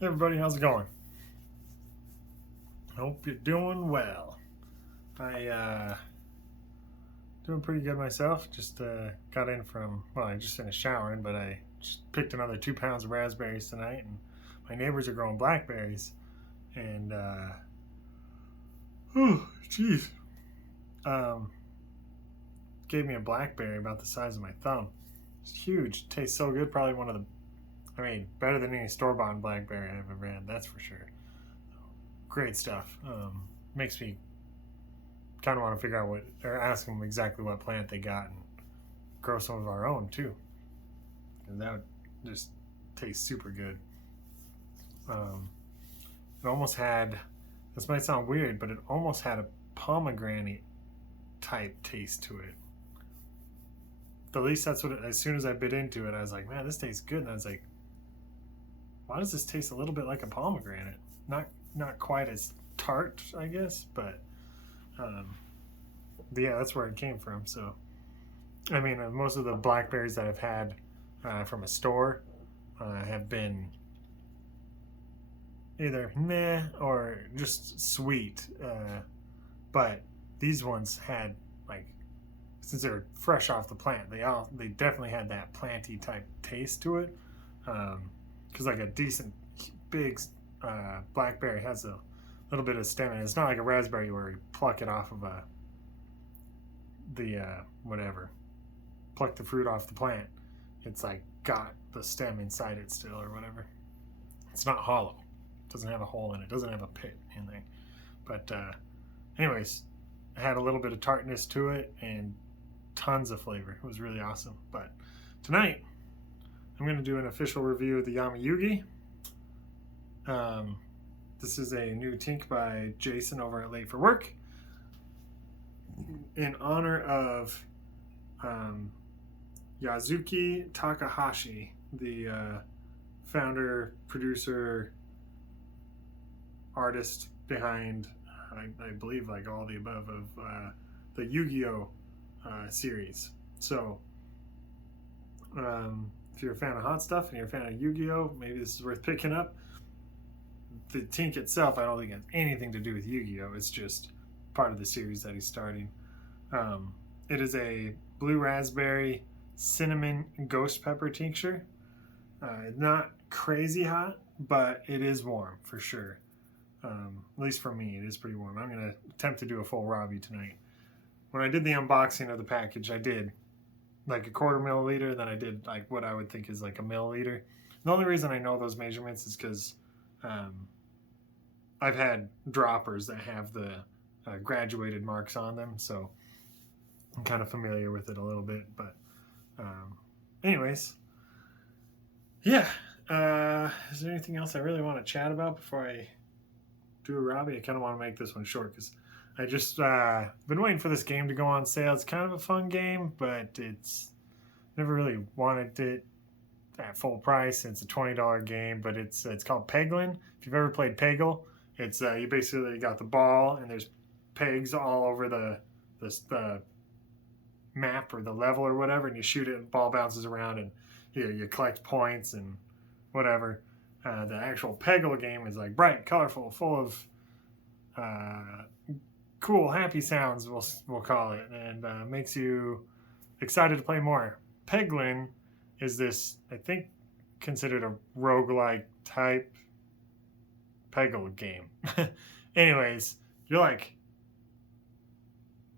Hey everybody, how's it going? Hope you're doing well. I doing pretty good myself. Just got in from I just finished showering, but I just picked another 2 pounds of raspberries tonight, and my neighbors are growing blackberries, and oh jeez, um, gave me a blackberry about the size of my thumb. It's huge. Tastes so good. Probably one of the, better than any store-bought blackberry I've ever had. That's for sure. Great stuff. Makes me kind of want to figure out what, or ask them exactly what plant they got and grow some of our own too. And that would just taste super good. Um, it almost had, this might sound weird, but it almost had a pomegranate type taste to it. At least that's what, as soon as I bit into it, I was like, man, this tastes good. And I was like, why does this taste a little bit like a pomegranate? Not quite as tart, I guess, but um, yeah, that's where it came from. So most of the blackberries that I've had from a store have been either meh or just sweet. But these ones had, like, since they were fresh off the plant, they definitely had that planty type taste to it. Because like a decent big blackberry has a little bit of stem, and it's not like a raspberry where you pluck it off of the whatever, pluck the fruit off the plant. It's like got the stem inside it still or whatever. It's not hollow. It doesn't have a hole in it. It doesn't have a pit in there. But anyways, it had a little bit of tartness to it and tons of flavor. It was really awesome. But tonight, I'm going to do an official review of the Yami Yugi. This is a new Tinc by Jason over at Late for Work in honor of Yazuki Takahashi, the founder, producer, artist behind, I believe, like all the above of the Yu-Gi-Oh series. So, if you're a fan of hot stuff and you're a fan of Yu-Gi-Oh, maybe this is worth picking up. The Tinc itself, I don't think it has anything to do with Yu-Gi-Oh. It's just part of the series that he's starting. It is a blue raspberry cinnamon ghost pepper tincture. Not crazy hot, but it is warm for sure. At least for me, it is pretty warm. I'm going to attempt to do a full Robbie tonight. When I did the unboxing of the package, I did like a 1/4 milliliter, then I did like what I would think is like a milliliter. The only reason I know those measurements is because I've had droppers that have the graduated marks on them, so I'm kind of familiar with it a little bit. But anyways, yeah. Is there anything else I really want to chat about before I do a Robbie? I kind of want to make this one short because I just been waiting for this game to go on sale. It's kind of a fun game, but it's never really wanted it at full price. It's a $20 game, but it's called Peglin. If you've ever played Peggle, it's you basically got the ball and there's pegs all over the map or the level or whatever, and you shoot it and the ball bounces around and you collect points and whatever. The actual Peggle game is like bright, colorful, full of cool, happy sounds, we'll call it, and makes you excited to play more. Peglin is this, I think, considered a roguelike type Peggle game. Anyways, you're like,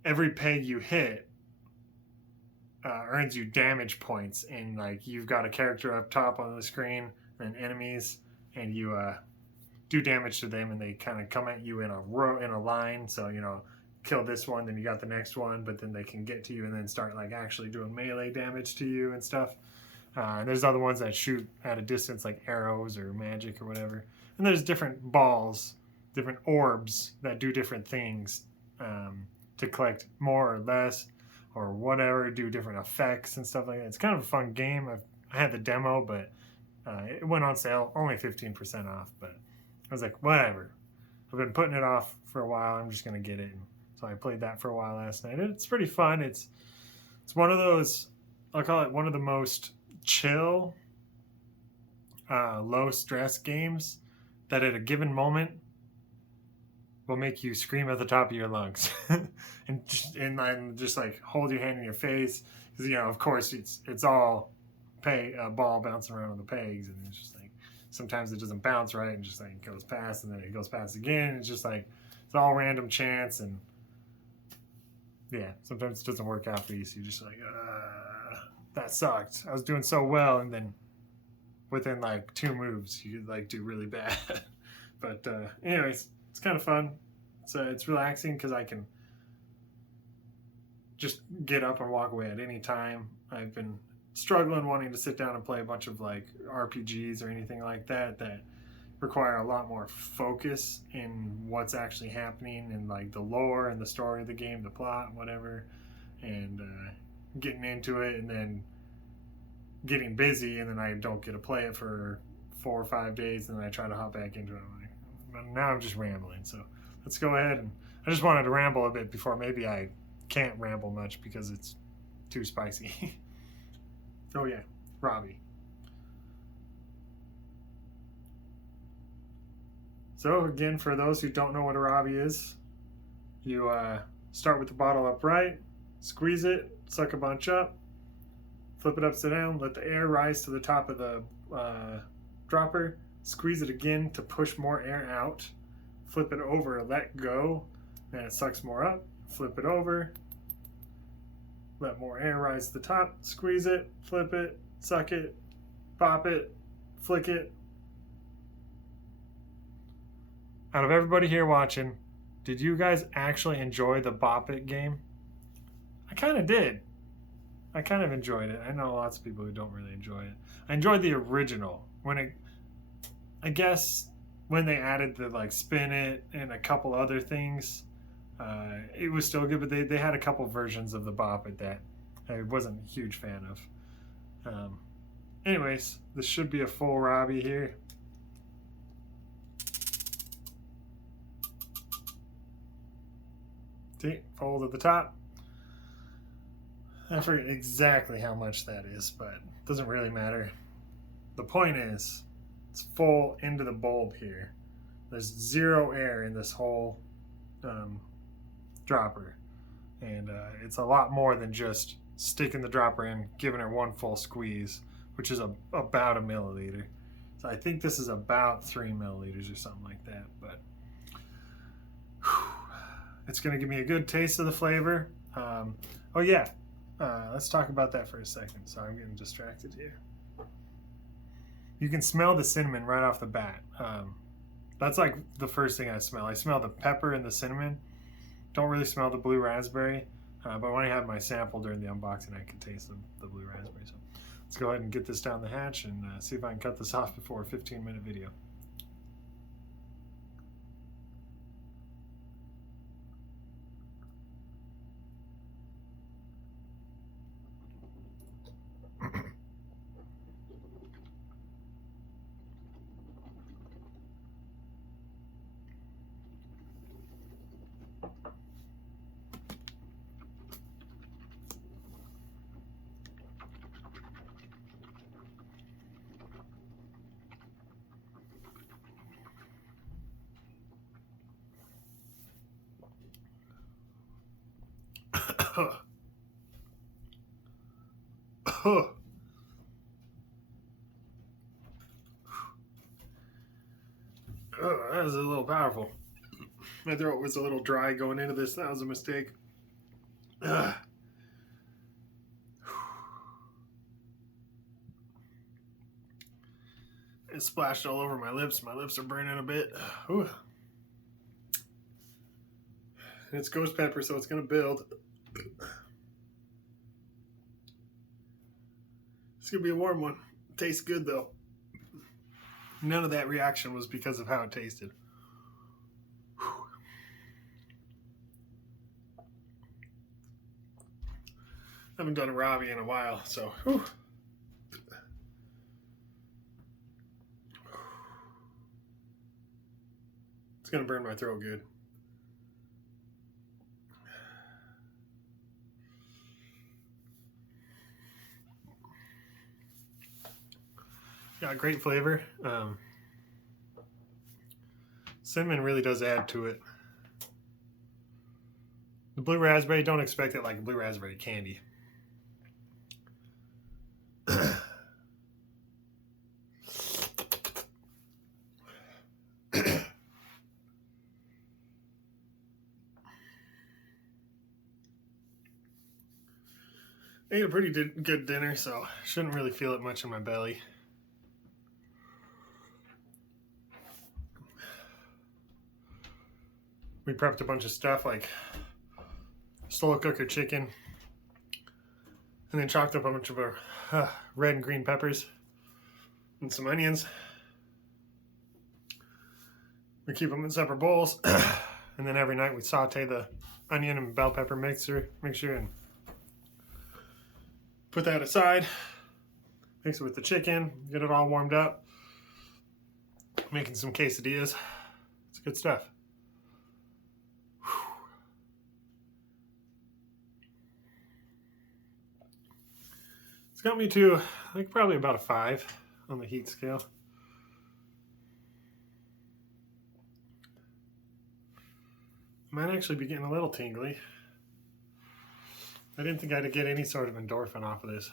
every peg you hit earns you damage points, and like you've got a character up top on the screen and enemies, and you do damage to them, and they kind of come at you in a line. So kill this one, then you got the next one, but then they can get to you and then start like actually doing melee damage to you and stuff. And there's other ones that shoot at a distance, like arrows or magic or whatever. And there's different balls, different orbs that do different things to collect more or less or whatever, do different effects and stuff like that. It's kind of a fun game. I had the demo, but it went on sale, only 15% off. But I was like, whatever. I've been putting it off for a while. I'm just going to get it. So I played that for a while last night. It's pretty fun. It's one of those, I'll call it one of the most chill, low stress games that at a given moment will make you scream at the top of your lungs, and just like hold your hand in your face, because of course it's all ball bouncing around on the pegs, and it's just like sometimes it doesn't bounce right and just like goes past, and then it goes past again. It's just like it's all random chance, and yeah, sometimes it doesn't work out for you. So you're just like, that sucked. I was doing so well, and then within like 2 moves, you could like do really bad. But anyways, it's kind of fun. It's relaxing because I can just get up and walk away at any time. I've been struggling wanting to sit down and play a bunch of like RPGs or anything like that require a lot more focus in what's actually happening and like the lore and the story of the game, the plot, whatever, and getting into it and then getting busy, and then I don't get to play it for 4 or 5 days, and then I try to hop back into it. But now I'm just rambling, so let's go ahead. And I just wanted to ramble a bit before maybe I can't ramble much because it's too spicy. Oh yeah, Robbie. So again, for those who don't know what a Robbie is, you start with the bottle upright, squeeze it, suck a bunch up, flip it upside down, let the air rise to the top of the dropper, squeeze it again to push more air out, flip it over, let go, and it sucks more up, flip it over, let more air rise to the top, squeeze it, flip it, suck it, pop it, flick it. Out of everybody here watching, did you guys actually enjoy the Bop It game? I kind of did. I kind of enjoyed it. I know lots of people who don't really enjoy it. I enjoyed the original. I guess when they added the like spin it and a couple other things, it was still good, but they had a couple versions of the Bop It that I wasn't a huge fan of. Anyways, this should be a full Robbie here. See, fold at the top. I forget exactly how much that is, but it doesn't really matter. The point is, it's full into the bulb here. There's 0 air in this whole dropper. And it's a lot more than just sticking the dropper in, giving it 1 full squeeze, which is about 1 milliliter. So I think this is about 3 milliliters or something like that. But it's going to give me a good taste of the flavor. Oh yeah, let's talk about that for a second. Sorry, I'm getting distracted here. You can smell the cinnamon right off the bat. That's like the first thing I smell. I smell the pepper and the cinnamon. Don't really smell the blue raspberry. But when I had my sample during the unboxing, I could taste the blue raspberry. So let's go ahead and get this down the hatch and see if I can cut this off before a 15-minute video. Oh, that was a little powerful. My throat was a little dry going into this. That was a mistake. It splashed all over my lips. My lips are burning a bit. Ooh. It's ghost pepper, so it's going to build. It's going to be a warm one. Tastes good, though. None of that reaction was because of how it tasted. I haven't done a Robbie in a while, so. Whew. It's going to burn my throat good. Yeah, great flavor. Cinnamon really does add to it. The blue raspberry, don't expect it like blue raspberry candy. Ate a pretty good dinner, so shouldn't really feel it much in my belly. We prepped a bunch of stuff like slow cooker chicken, and then chopped up a bunch of red and green peppers and some onions. We keep them in separate bowls, and then every night we saute the onion and bell pepper mixture and put that aside. Mix it with the chicken, get it all warmed up. Making some quesadillas. It's good stuff. It's got me to, I think, probably about a 5 on the heat scale. Might actually be getting a little tingly. I didn't think I'd get any sort of endorphin off of this.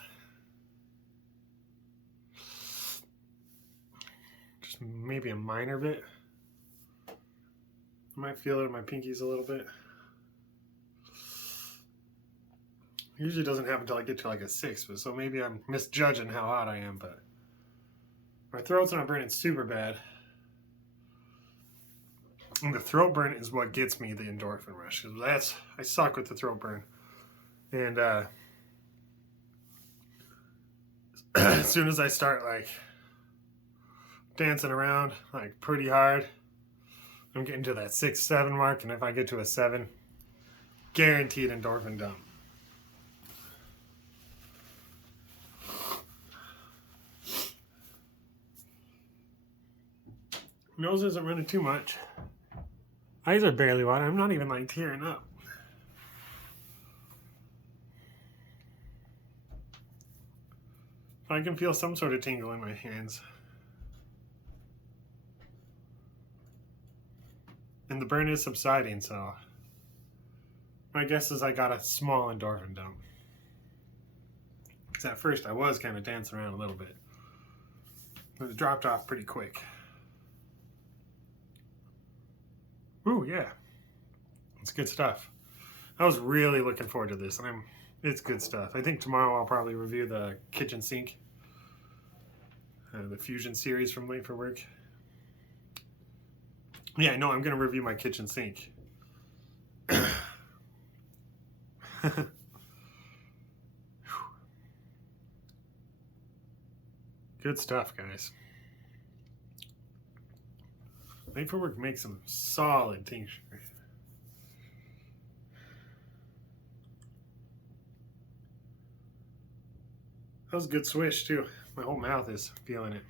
Just maybe a minor bit. I might feel it in my pinkies a little bit. Usually doesn't happen until I get to like a 6, so maybe I'm misjudging how hot I am, but my throat's not burning super bad. And the throat burn is what gets me the endorphin rush, because I suck with the throat burn. And as soon as I start like dancing around like pretty hard, I'm getting to that 6, 7 mark, and if I get to a 7, guaranteed endorphin dump. Nose isn't running too much. Eyes are barely watering. I'm not even like tearing up. I can feel some sort of tingle in my hands. And the burn is subsiding, so my guess is I got a small endorphin dump. Because at first I was kind of dancing around a little bit. But it dropped off pretty quick. Ooh, yeah. It's good stuff. I was really looking forward to this, and it's good stuff. I think tomorrow I'll probably review the kitchen sink, the Fusion series from Late for Work. Yeah, no, I'm going to review my kitchen sink. Good stuff, guys. Late for Work makes some solid tincture. That was a good swish, too. My whole mouth is feeling it.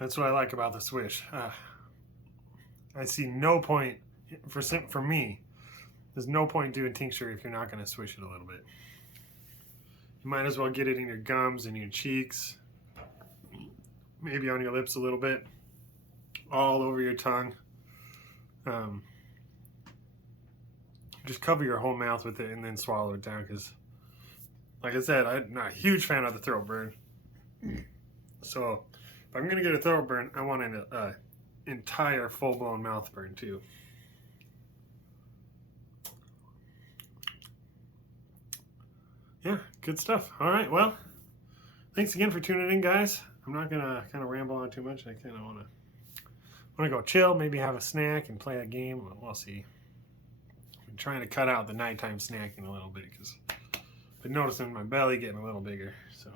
That's what I like about the swish. I see no point, for me, there's no point doing tincture if you're not going to swish it a little bit. You might as well get it in your gums and your cheeks, maybe on your lips a little bit, all over your tongue. Just cover your whole mouth with it and then swallow it down, because, like I said, I'm not a huge fan of the throat burn. So if I'm going to get a throat burn, I want an entire full-blown mouth burn too. Yeah, good stuff. All right, well, thanks again for tuning in, guys. I'm not going to kind of ramble on too much. I kind of want to go chill, maybe have a snack and play a game. We'll see. I'm trying to cut out the nighttime snacking a little bit, because I've been noticing my belly getting a little bigger. So,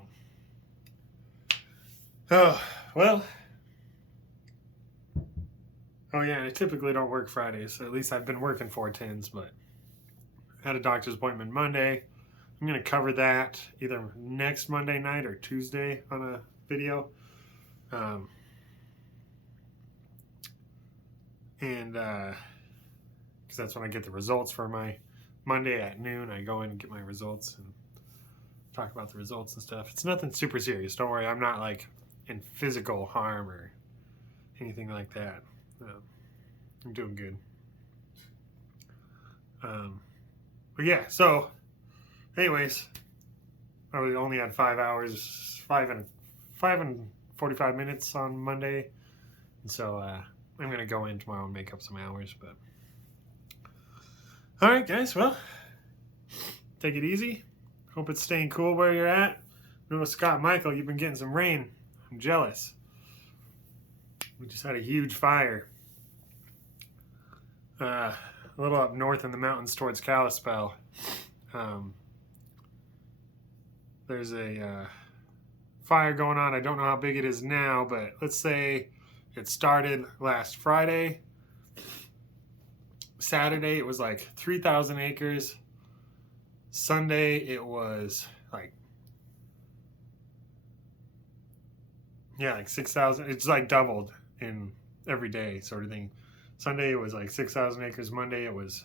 oh, well. Oh yeah, I typically don't work Fridays. At least I've been working 4/10s, but I had a doctor's appointment Monday. I'm going to cover that either next Monday night or Tuesday on a video. Because that's when I get the results for my Monday at noon. I go in and get my results and talk about the results and stuff. It's nothing super serious. Don't worry, I'm not like in physical harm or anything like that. I'm doing good. But yeah, so anyways, I only had 5 hours, 5 and 45 minutes on Monday. And so I'm going to go in tomorrow and make up some hours. But all right, guys, well, take it easy. Hope it's staying cool where you're at. Notice, Scott, Michael, you've been getting some rain. I'm jealous. We just had a huge fire. A little up north in the mountains towards Kalispell. There's a fire going on. I don't know how big it is now, but let's say it started last Friday. Saturday, it was like 3,000 acres. Sunday, it was like 6,000. It's like doubled in every day sort of thing. Sunday, it was like 6,000 acres. Monday, it was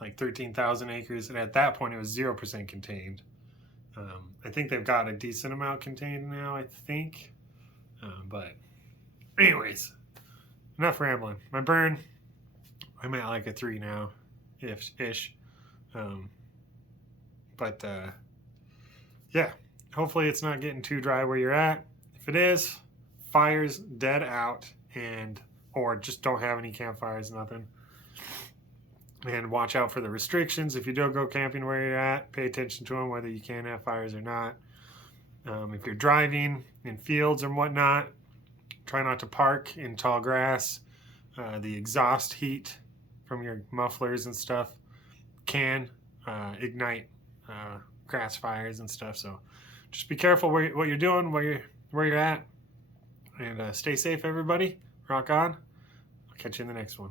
like 13,000 acres. And at that point, it was 0% contained. I think they've got a decent amount contained now, I think. But anyways, enough rambling. My burn, I'm at like a 3 now, ish. But yeah, hopefully it's not getting too dry where you're at. If it is, fires dead out, or just don't have any campfires, nothing. And watch out for the restrictions. If you do go camping where you're at, pay attention to them, whether you can have fires or not. If you're driving in fields and whatnot, try not to park in tall grass. The exhaust heat from your mufflers and stuff can ignite grass fires and stuff. So just be careful what you're doing, where you're at, and stay safe, everybody. Rock on. I'll catch you in the next one.